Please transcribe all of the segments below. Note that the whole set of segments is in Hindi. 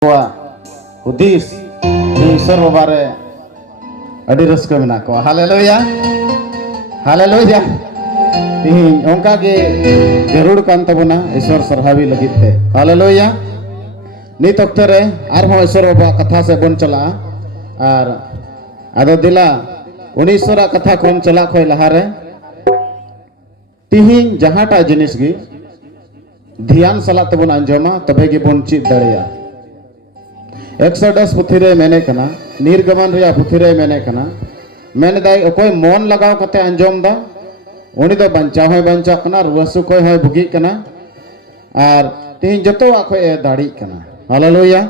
Hudis di Isor Babare adi raska mena ko. Haleluya. Haleluya. Tihin ongka ge jarur kan tabuna Isor sarhawi lagit te. Haleluya. Nit okte re arho Isor Baba katha se bon chala ar ado dila uni Isora katha kon chala khoi lahare tihin jahata jinis gi ध्यान सलाह तबन अंजमा तबे गे बन चीज दड़िया एक्सोडस पुथिरे मेने कना निर्गमन रिया पुथिरे मेने कना मेने दाई कोई मन लगाव कते अंजम दा उनी दो बंचा होय बंचा कना रुसु कोई होय भुगी कना आर तिहिन जतो आखोय दाड़ी कना हालेलुया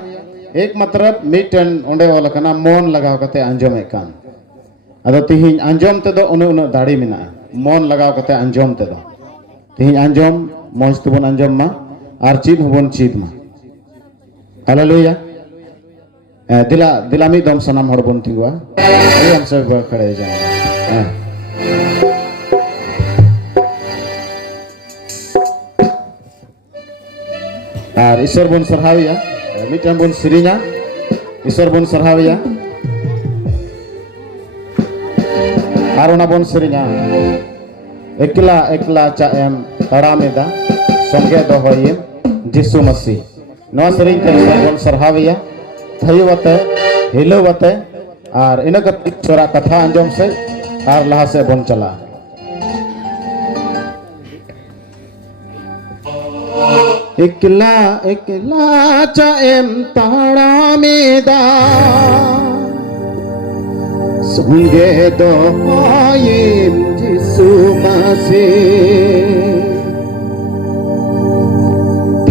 एक मतलब मिटन ओंडे ओल कना मन लगाव कते अंजम एकान अदो तिहिन अंजम ते दो उन उन दाड़ी मिना मन लगाव कते अंजम ते दो तिहिन अंजम मौज तबन अंजम मा आर चीज हबन चीज मा हालेलुया दिला दिला मी दम सनम हर बन तिंगवा ए हम सब खड़े जाएंगे आर ईश्वर बन सरहाविया मिटन बन सिरिना ईश्वर बन सरहाविया आर ओना बन सिरिना एकला एकला चाएम तड़ामेदा संगे दोहये जिसु मसीह नवा सरिंग ते बन सरहाविया थयुवते हिलवते और इन छोरा कथा अंजम से और लहा से बन चला एकला एकला चाएम ताड़ामेदा संगे दोहये जिसु मसीह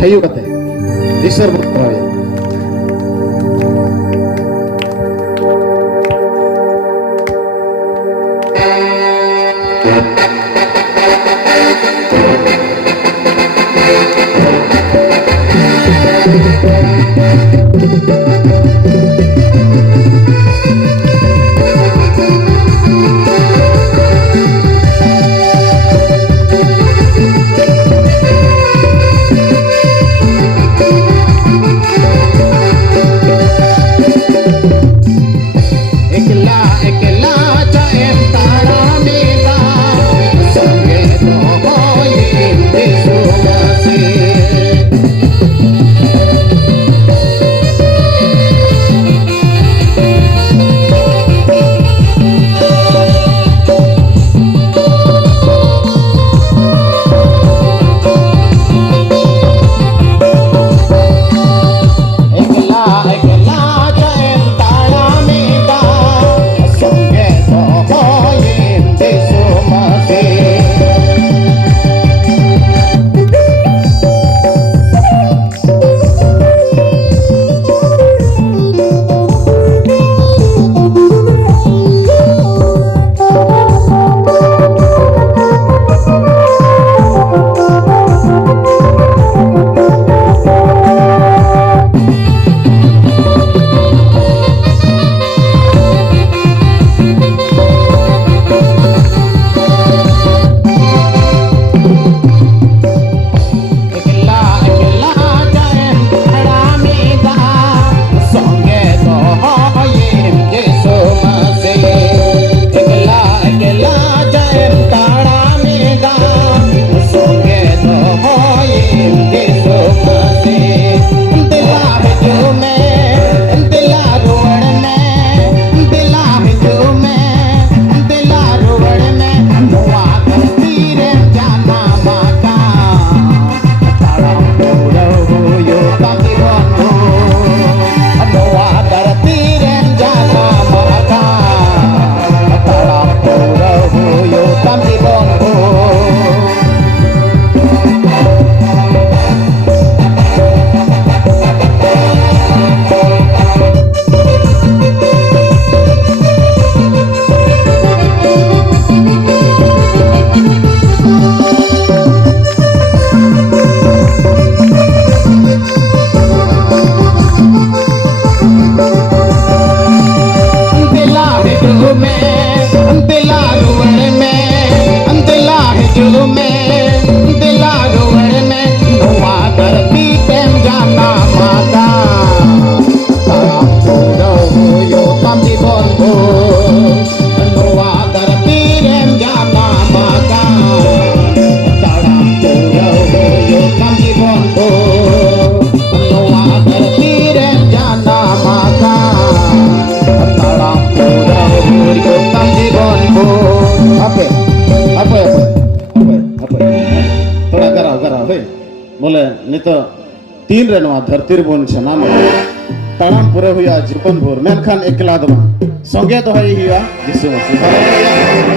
थयुवते ईश्वर बन तो तीन रे नवा धरती बन सनाम ताड़ाम पूरे हुआ जीवन भर मेनखान एकला दो संगे तो है हुआ यीशु मसीह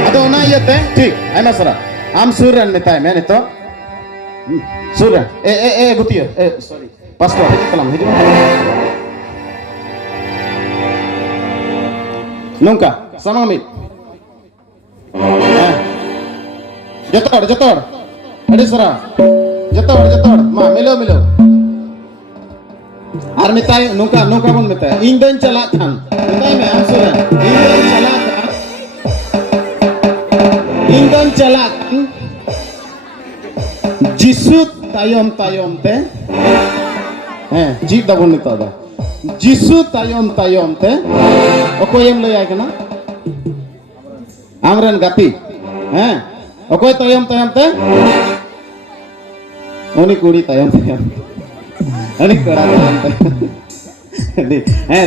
अदो ना येते ठीक आयमा सरा आम सुर रन मिताय मैं तो सुर ए गुतिया ए सॉरी पास्टर हिजु कलम हिजु नोंका सनामी जतोड़ अड़ी सरा जतोड़ मा मिलो आर मिताय नोंका बन मिताय इन दिन चला खान मिताय में आम सुर इन दिन चला जिसु तायम ते जीत दबन निता दा जिसु तायम ते ओकोयम लय कना आमरन गाती ओकोय तायम ते उनी कुड़ी तायम अनी कड़ा तायम ते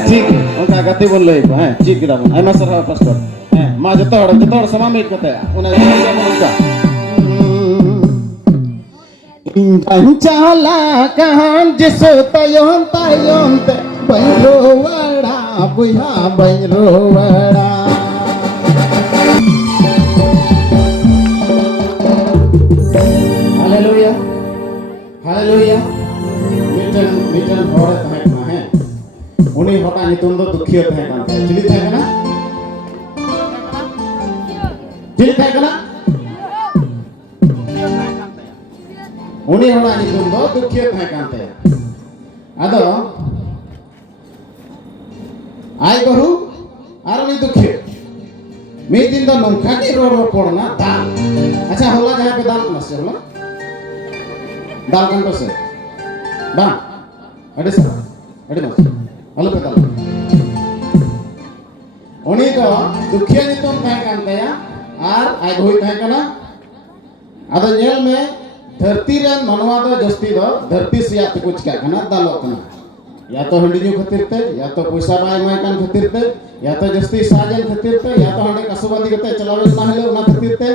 ठीक उनका गाती बोल लय ठीक दा बन आयमा सर पास्टर मा जतो समा में कते उना उनका इंजन चला कहां जिसो तायम ते बैरो वड़ा बुया बैरो वड़ा हालेलुया मिटन होड़े तहे कना है उनी होटा नितुम दो दुखिया तहे कना चिली तहे कना उनी होड़ा नितुम दो दुखिया तहे कानते अदो आय बहु आर उनी दुखिया मी दिन दो नोंखा की रोड पड़ना दाल अच्छा होला जहां पे दाल कना से होला दाल कंटो से बा अड़ी सर अड़ी मत हलो पे दाल उनी तो दुखिया नितुम तहे कानते आर आय बहु तहे कना अदो नेल में धरती रन मनवा दो जस्ती दो धरती से या तो कुछ क्या कना दालो कना या तो हंडी खातिर ते या तो पैसा बाय माय कान खातिर ते या तो जस्ती साजन खातिर ते या तो हंडे कसुबंदी कते चलावे ना हेले उना खातिर ते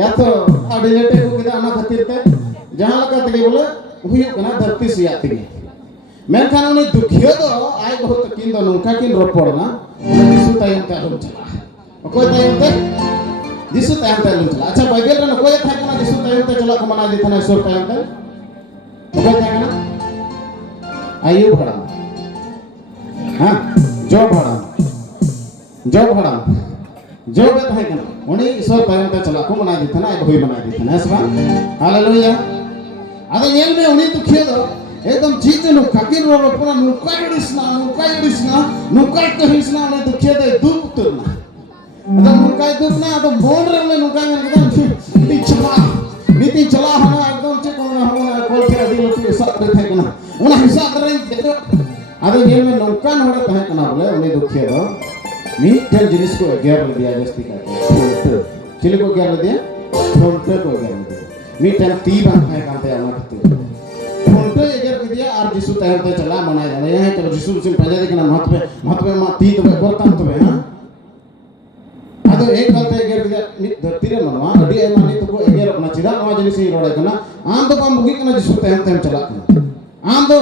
या तो अडिलेटे को किदा उना खातिर ते जहां लगा तके बोले हुई कना धरती से या तके मेनखान उनी दुखियो दो आय बहुत किन दो नोंखा किन रोपड़ना दिसु तायम ता हम चला कोई तायम ते दिसु तायम ता हम चला अच्छा बाइबल रे कोई था कना दिसु तायम ता चला को मना दिथना ईश्वर तायम ता कोई था कना आयु भड़ा हां जो भड़ा जो बे था कना उनी ईश्वर तायम ता चला को मना दिथना आय भई मना दिथना ऐसा हालेलुया अदो येल में उनी दुखियो दो एकदम जीते नु काकिन रो पूरा नुकाय उड़िसना नुकाय कहिसना उनी दुखियो दो दुख तुरना अदो नुकाय दुखना अदो बोन रे में नुकाय में एकदम नीति चला हना एकदम चे कोना हना कोल के अडी लटी सब थे कना उना हिसाब रे अदो ये में नुकान होड़े तहे कना बोले उनी दुखियो दो मीठल जिनिस को गेर दिया जस्ती का चिली को गेर दिया फोनपे को गेर दिया मीठल ती बात है कांते आना खते फोनपे गेर दिया आर जिसु तहे तो चला मनाय जाने है चलो जिसु सिम प्रजा देखना महत्व मा ती तो बरतन तो है हां अदो एक कांते गेर दिया धरती रे मनवा अडी ए मानी तो को गेर अपना चिदा नवा जिनिस ही रोड़े कना आम तो पा मुगी कना जिसु तहे चला कना आम तो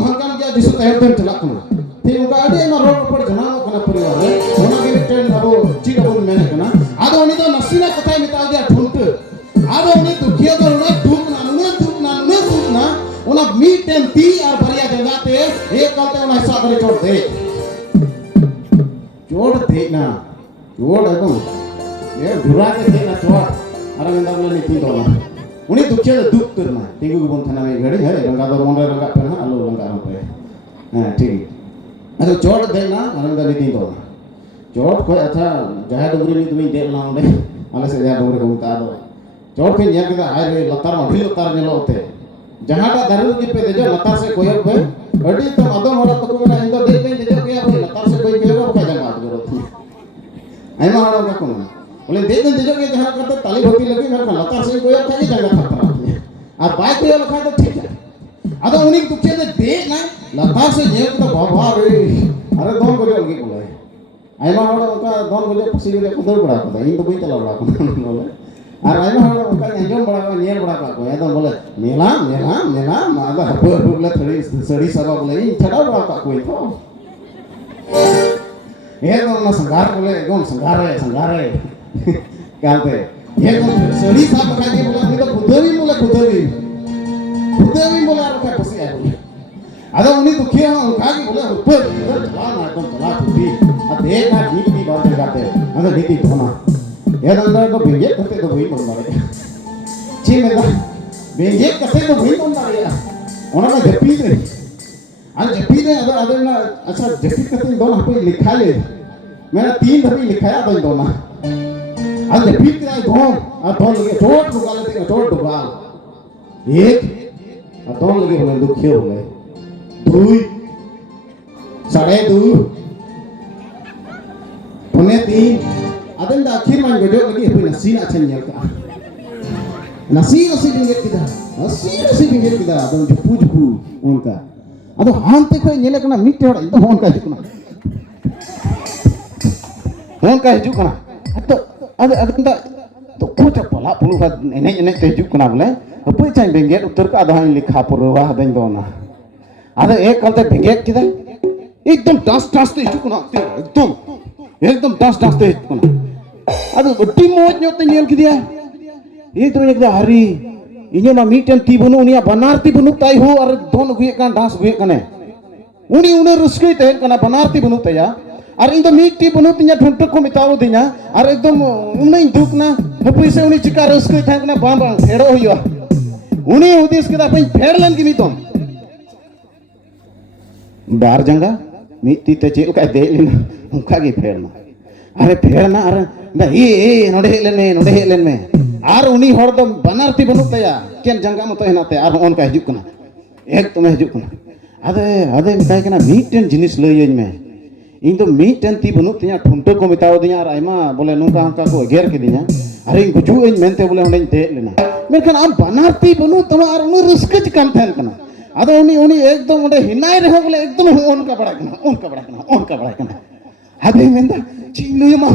भगवान के जिसु तहे चला कना थी उनका अडी मा रोड पड़ जना कना परिवार रे ओना के ट्रेन अब चिक अब मेने कना आदो उनी तो नसीना कथा मिता दिया ठुंट आदो उनी दुखिया तो उना दुख ना उना मीट एंड ती और बरिया जगाते एक काते उना हिसाब रे जोड़ दे ना जोड़ एकदम ये दुरा के दे ना जोड़ अरे अंदर में नीति तो ना उनी दुखिया दुख करना टिंगु गुबन थाना में घड़ी है रंगा दो मोंडे रंगा पे ना आलू रंगा हम पे हां ठीक अरे जोड़ दे ना अरे अंदर नीति तो ना जोड़ कोई अच्छा जहां डुंगरी में तुम्हें दे ना उंडे आले से जहां डुंगरी को उता दो जोड़ के यार के आय रे लतार में भी लतार नेलो होते जहां का दारू की पे देजो लतार से कोई पे अडी तो अदो होला तो को ना इंदो देख के देजो के भाई लतार से कोई केगा का जमा जरूरत है आइमा होला का कोन बोले देख के देजो के जहां करते ताली भक्ति लगी मेरे लतार से कोई का ही जगह खतरा और बाय कोई लखा तो ठीक है अदो उनी दुखे दे ना लतार से जेल तो बाबा रे अरे दोन को लगी बोले आइमा होला का दोन को पसी के कुदर पड़ा इन तो कोई चला बड़ा बोले Ar ayam hal bukan anjom bड़ा nyel bड़ा का कोई तो बोले मेला मेला मेला मादा हपुर बोले थोड़ी सड़ी सबा बोले इन छड़ा बड़ा का कोई तो ये तो ना संगार बोले एकदम संगार है कहते ये तो सड़ी सब बड़ा के बोले नहीं तो खुदरी बोला रखा पसी है बोले अरे उन्हीं तो क्या उनका की बोले ऊपर चला ना एकदम चला छुट्टी अब एक ना नीट की बात करते अगर नीति धोना ये अंदर तो बेंजे करते तो वही बोल रहे ची में बेंजे करते तो वही बोल रहे उन्होंने जपी दे अगर ना अच्छा जपी करते दोनों पे लिखा ले मैंने 3 दफे लिखाया तो दोनों आज जपी के दोन लगे चोट दुगाल एक दोन लगे बोले दुखी हो गए 2 साढ़े 2 Pune 3 Ada ndak akhir man gede lagi apa nasi nak cenyer ka nasi pinggir kita ada jupu unka ada hante koi nyele kana mitte hora itu unka hijukna atau ada ndak to ko ta pala pulu ka enek te hijukna bole apa cang benget uttar ka ada han likha purwa hadan dona ada ek kalte benget kita एकदम डांस te hijukna एकदम डांस te hijukna ಅದು ಬಟ್ಟಿ ಮೋಜ್ ನೋತ ᱧᱮᱞ ᱠᱮᱫᱮᱭᱟ ᱤᱧ ᱛᱚ ᱢᱮᱱᱫᱟ ᱦᱟᱨᱤ ᱤᱧ ᱢᱟ ᱢᱤᱫᱴᱮᱱ ᱛᱤ ᱵᱟᱹᱱᱩᱜ ᱩᱱᱤᱭᱟᱜ ᱵᱟᱱᱟᱨ ᱛᱤ ᱵᱟᱹᱱᱩᱜ ᱛᱟᱭ ᱦᱚᱸ ᱟᱨ ᱫᱚᱱ ᱟᱹᱜᱩᱭᱮᱫ ᱠᱟᱱ ᱰᱟᱱᱥ ᱟᱹᱜᱩᱭᱮᱫ ᱠᱟᱱᱮ ᱩᱱᱤ ᱩᱱᱟᱹᱜ ᱨᱟᱹᱥᱠᱟᱹᱭ ᱛᱟᱦᱮᱸ ᱠᱟᱱᱟ ᱵᱟᱱᱟर ᱛᱤ ᱵᱟᱹᱱᱩᱜ ᱛᱟᱭᱟ ᱟᱨ ᱤᱧ ᱫᱚ ᱢᱤᱫ ᱛᱤ ᱵᱟᱹᱱᱩᱜ ᱛᱤᱧᱟ ᱴᱷᱩᱱᱴᱩᱠ ᱠᱚ ᱢᱮᱛᱟᱣᱟᱫᱤᱧᱟ ᱟᱨ ᱮᱠᱫᱚᱢ ᱩᱱᱟᱹᱜ ᱫᱩᱠᱱᱟ ᱦᱟᱯᱩᱭ ᱥᱮ ᱩᱱᱤ ᱪᱤᱠᱟ ᱨᱟᱹᱥᱠᱟᱹᱭ ᱛᱟᱦᱮᱸ ᱠᱟᱱᱟ ᱵᱟᱝ ᱯᱷᱮᱲᱚᱜ ᱦᱩᱭᱩᱜᱼᱟ ᱩᱱᱤ ᱦᱩᱫᱤᱥ ᱠᱮᱫᱟ ᱵᱟᱹᱧ ᱯᱷᱮᱲ ᱞᱮᱱ ᱜᱮ ᱢᱤᱫ ᱫᱚᱢ ᱵᱟᱨ ᱡᱟᱸᱜᱟ ᱢᱤᱫ ᱛᱤ ᱛᱮ ᱪᱮᱫ ᱞᱮᱠᱟᱭ ᱫᱮᱡ ᱞᱮᱱᱟ ᱚᱱᱠᱟ ᱜᱮ ᱯᱷᱮᱲᱱᱟ अरे फेरना अरे नोडे हेज लेन में और उनी हर दो बनार ती बनुक तया केन जंगा मत हेनाते और ओन का हिजुक कना एक तुम हिजुक कना अदे मिताय कना मीटेन जिनिस लयኝ में इन तो मीटेन ती बनुक तया ठुंटे को मिताव दिया और आयमा बोले नुका हमका को गेर के दिया अरे गुजु इन मेनते बोले ओंडे दे लेना मेनखान आम बनार ती बनु तमा और उन रस्के च काम थान कना अदे उनी एकदम ओंडे हिनाय रहे बोले एकदम ओनका बड़ा कना अदे मेंदा चिलुमा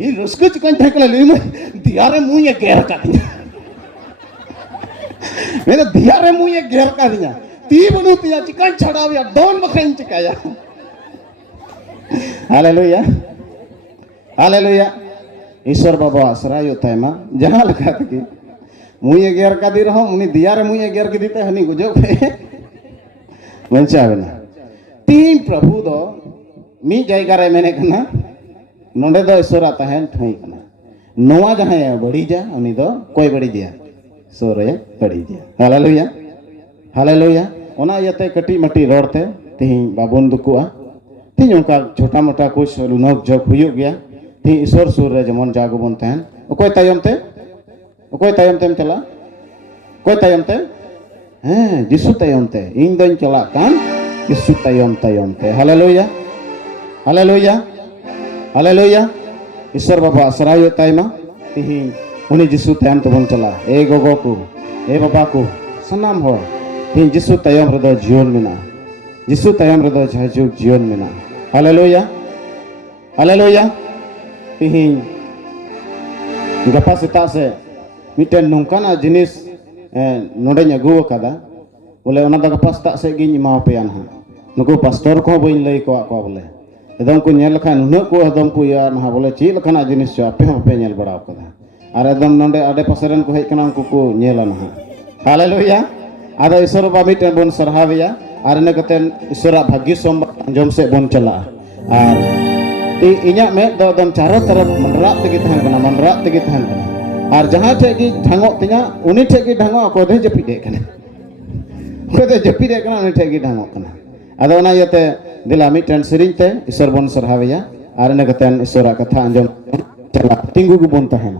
ये रस्के च कान थाकला लेमा दियारे मुये गेर का दिया मेरे दियारे मुये गेर का दिया ती बनु तिया चिकन छड़ाविया दोन बखन चिकाया हालेलुया ईश्वर बाबा सरायो तायमा जहां लगा के मुये गेर का दी रहो उनी दियारे मुये गेर के दीते हनी गुजो पे वंचावेना तीन प्रभु दो मी जायगा रे मेने कना नोंडे दो ईश्वर ताहेन ठई कना नोवा जहां बड़ी जा उनी दो कोई बड़ी जा सोरे बड़ी जा हालेलुया ओना यते कटी मटी रोडते तिही बाबुन दुकुआ तिही उनका छोटा मोटा कुछ नोक जोक हुयो गया तिही ईश्वर सुर रे जमन जागो बन तहन ओकोय तायम तेम चला कोई तायम ते हैं जिसु तायम ते इन दोन चला कान जिसु तायम ते हालेलुया ईश्वर बाबा सरायो तायमा तिही उनी जिसु तायम तबन चला ए गोगो को ए बाबा को सनाम हो तिही जिसु तायम रे दो जीवन मेना जिसु तायम रे दो झाजुक जीवन मेना हालेलुया तिही गपा सेता से मिटेन नोंकाना जिनिस नोडे अगू अकादा बोले ओना दा गपा सेता से गिन इमा पेया ना नुको पास्टर को बइन लई को बोले एकदम को नेल लखा नुन को एकदम को या ना बोले ची लखना जिनिस जो आपे पे नेल बड़ा अकादा और एकदम नोडे आडे पासरेन को हेज कना उनको को नेला ना हालेलुया आदा ईश्वर बा मिटेन बन सरहाविया और ने कते ईश्वर भाग्य सोम अंजम से बन चला और इन्या में दो एकदम चारों तरफ मनरात तगी तहन कना और जहां ठे की ढांगो तिया उनी ठे की ढांगो को दे जपिदे कना उनी ठे की ढांगो कना अदो ना यते दिला मिटन सिरिन ते ईश्वर बन सरहाविया और ने कते ईश्वर कथा अंजम चला तिंगु गु बन तहन